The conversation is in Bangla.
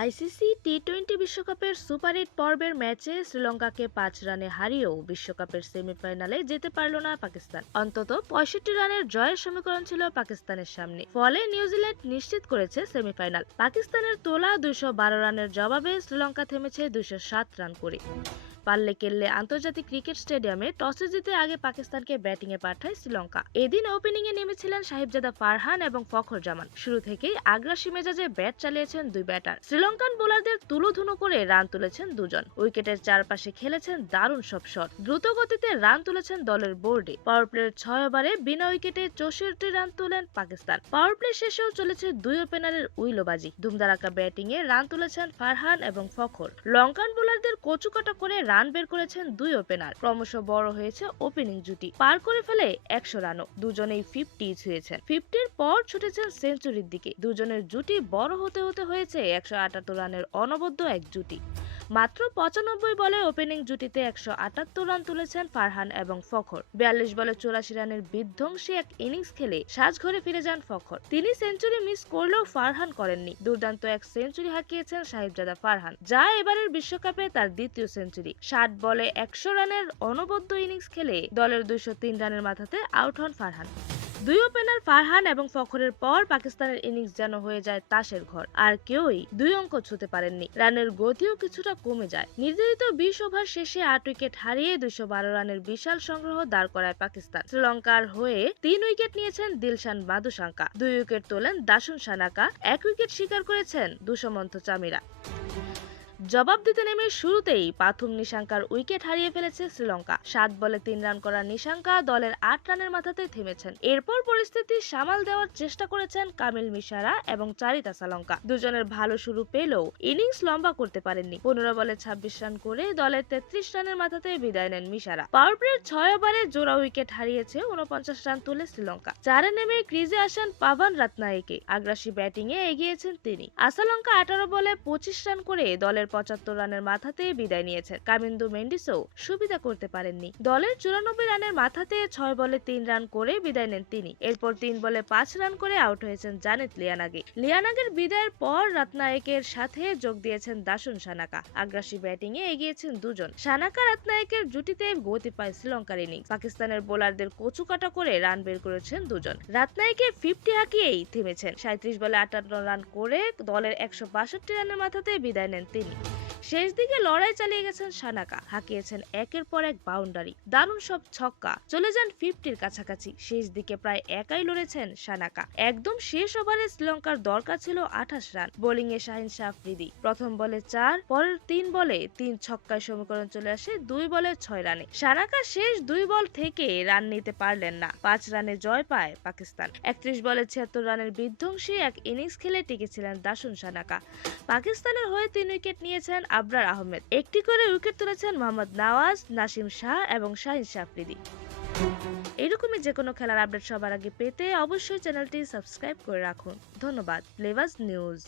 আইসিসি টি-20 বিশ্বকাপের সুপার 8 পর্বের ম্যাচে শ্রীলঙ্কাকে 5 রানে হারিয়েও বিশ্বকাপের সেমিফাইনালে যেতে পারল না পাকিস্তান। অন্তত 65 রানের জয়ের সমীকরণ ছিল পাকিস্তানের সামনে। ফলে নিউজিল্যান্ড নিশ্চিত করেছে সেমিফাইনাল। পাকিস্তানের তোলা 212 রানের জবাবে শ্রীলঙ্কা থেমেছে 207 রান করে। পাল্লে কেল্লে আন্তর্জাতিক ক্রিকেট স্টেডিয়ামে টসে জিতে আগে পাকিস্তানকে ব্যাটিংয়ে পাঠায় শ্রীলঙ্কা। এদিন ওপেনিংয়ে নেমেছিলেন সাহিবজাদা ফারহান এবং ফখর জামান। শুরু থেকেই আগ্রাসী মেজাজে ব্যাট চালিয়েছেন দুই ব্যাটার। শ্রীলঙ্কান বোলারদের তুলোধুনো করে রান তুলেছেন দুজন। উইকেটের চারপাশে খেলেছেন দারুণ সব শট। দ্রুত গতিতে রান তুলেছেন দলের বোর্ডে। পাওয়ার প্লের 6 ওভারে বিনা উইকেটে 64 রান তুলেন পাকিস্তান। পাওয়ার প্লে শেষেও চলেছে দুই ওপেনারের উইলোবাজি। ধুমধারাক্কা ব্যাটিংয়ে রান তুলেছেন ফারহান এবং ফখর। লঙ্কান বোলারদের কচুকাটা করে রান বের করেছেন দুই ওপেনার। ক্রমশ বড় হয়েছে ওপেনিং জুটি। পার করে ফেলে 100 রানও। দুজনেই 50 ছুঁয়েছেন। 50-র পর ছুটেছেন সেঞ্চুরির দিকে। দুজনের জুটি বড় হতে হতে হয়েছে 178 রানের অনবদ্য এক জুটি। মাত্র 95 বলে ওপেনিং জুটিতে 178 রান তুলেছেন ফারহান এবং ফখর। 42 বলে 84 রানের বিধ্বংসী এক ইনিংস খেলে সাজঘরে ফিরে যান ফখর। তিনি সেঞ্চুরি মিস করলেও ফারহান করেননি। দুর্দান্ত এক সেঞ্চুরি হাঁকিয়েছেন সাহিবজাদা ফারহান, যা এবারের বিশ্বকাপে তার দ্বিতীয় সেঞ্চুরি। 60 বলে 100 রানের অনবদ্য ইনিংস খেলে দলের 203 রানের মাথাতে আউট হন ফারহান। দুই ওপেনার ফারহান এবং ফখরের পর পাকিস্তানের ইনিংস যেন হয়ে যায় তাসের ঘর। আর কেউই দুই অঙ্ক ছুঁতে পারেননি। রানের গতিও কিছুটা কমে যায়। নির্ধারিত 20 ওভার শেষে 8 উইকেট হারিয়ে 212 রানের বিশাল সংগ্রহ দাঁড় করায় পাকিস্তান। শ্রীলঙ্কার হয়ে 3 উইকেট নিয়েছেন দিলশান মাদুসাঙ্কা, 2 উইকেট তোলেন দাসুন সানাকা, 1 উইকেট শিকার করেছেন দুষ্মন্ত চামিরা। জবাব দিতে নেমে শুরুতেই পাথুম নিশাঙ্কার উইকেট হারিয়ে ফেলেছে শ্রীলঙ্কা। 7 বলে 3 রান করা নিশাঙ্কা দলের 8 রানের মাথাতে থেমেছেন। এরপর পরিস্থিতি সামাল দেওয়ার চেষ্টা করেছেন কামিল মিশারা এবং চারিতা সালঙ্কা। দুজনের ভালো শুরু পেলেও ইনিংস লম্বা করতে পারেননি। 15 বলে 26 রান করে দলের 33 রানের মাথাতে বিদায় নেন মিশারা। পাওয়ার প্লের 6 ওভারে জোড়া উইকেট হারিয়েছে 49 রান তুলে শ্রীলঙ্কা। 4 নেমে ক্রিজে আসেন পাভান রাতনায়েকে। আগ্রাসী ব্যাটিংয়ে এগিয়েছেন তিনি। আসালঙ্কা 18 বলে 25 রান করে দলের 75 রানের মাথাতে বিদায় নিয়েছেন। কামিন্দু মেন্ডিসও সুবিধা করতে পারেননি। দলের 94 রানের মাথাতে 6 বলে 3 রান করে বিদায় নেন তিনি। এরপর 3 বলে 5 রান করে আউট হয়েছেন জানিত লিয়ানাগে। লিয়ানাগের বিদায়ের পর রাতনায়েকের সাথে যোগ দিয়েছেন দাসুন সানাকা। আগ্রাসী ব্যাটিংয়ে এগিয়েছেন দুজন। সানাকা রাতনায়েকের জুটিতে গতি পায় শ্রীলঙ্কার ইনিংস। পাকিস্তানের বোলারদের কচুকাটা করে রান বের করেছেন দুজন। রাতনায়েকে 50 হাঁকিয়েই থেমেছেন। 37 বলে 58 রান করে দলের 162 রানের মাথাতে বিদায় নেন তিনি। শেষ দিকে লড়াই চালিয়ে গেছেন সানাকা, হাঁকিয়েছেন একের পর এক বাউন্ডারি, দারুণ সব ছক্কা, চলে যান 50-র কাছাকাছি। শেষ দিকে প্রায় একাই লড়েছেন সানাকা। একদম শেষ ওভারে শ্রীলঙ্কার দরকার ছিল 28 রান। বোলিং এ শাহিন শাহ আফ্রিদি প্রথম বলে 4, পরের 3 বলে 3 ছক্কায় সমীকরণ চলে আসে 2 বলে 6 রানে। সানাকা শেষ 2 বল থেকে রান নিতে পারলেন না। 5 রানে জয় পায় পাকিস্তান। 31 বলে 76 রানের বিধ্বংসী এক ইনিংস খেলে টিকেছিলেন দাসুন সানাকা। পাকিস্তানের হয়ে 3 উইকেট নিয়েছেন আবরার আহমেদ। একটি করে উইকেট তুলেছেন মোহাম্মদ নওয়াজ, নাসিম শাহ এবং শাহিন শাহ আফ্রিদি। এরকমই যে কোনো খেলার আপডেট সবার আগে পেতে অবশ্যই চ্যানেলটি সাবস্ক্রাইব করে রাখুন। ধন্যবাদ। প্লেবাজ নিউজ।